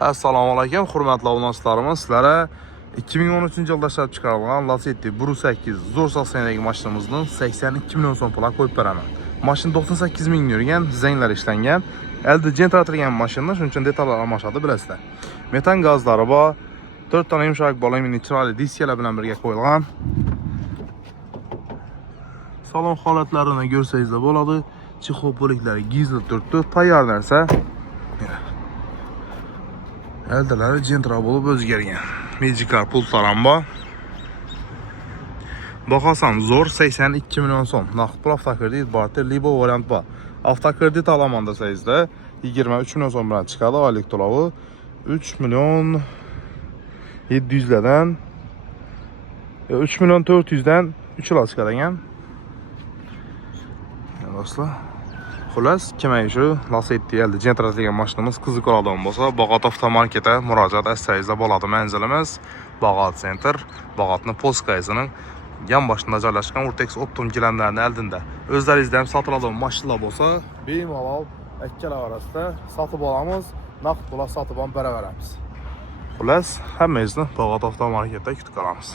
Assalomu alaykum, hurmatli obunachilarimiz. Sizlarga 2013-yilda ishlab chiqarilgan Lacetti Bru 8 zo'r sosiyadagi mashinamizning 82 million so'm pulga qo'yib beraman. Mashina 98 ming yurgan, zanglar ishlangan. Elde jentratilgan mashina, shuning uchun detallar almashadi, bilasizlar. Metan gazlari bor, 4 ta yumshoq bo'limli chiroyli diskalar bilan birga qo'yilgan. Salon holatlarini ko'rsangizlar bo'ladi. Chexol bo'laklari gizli turibdi, tayyor narsa. Eldalari jentra bo'lib o'zgargan. Magical pultlar ham bor. Bahosam zo'r 82 million so'm. Naqd pul avtokredit barter libo variant bor. Avtokredit olaman desangizda 23 million so'm bilan chiqadi. Oylik to'lovi 3 million 700 lardan 3 million 400 dan 3 yil chiqadi ekan. Do'stlar, xullas, kimga shu Lacetti elde jentratilgan mashinamiz qiziq oladigan bo'lsa, Bog'ot avtomarketga murojaat etsangizlar bo'ladi. Manzilimiz Bog'ot Center, Bog'otning postkayisining yonboshida joylashgan Urtex Optum gilamlarining oldida. O'zlaringizda ham sotiladigan mashinalar bo'lsa, bemalol ikkala orasida sotib olamiz, naqd pul sotib ham beraveramiz. Xullas, hammangizni Bog'ot avtomarketda kutib qolamiz.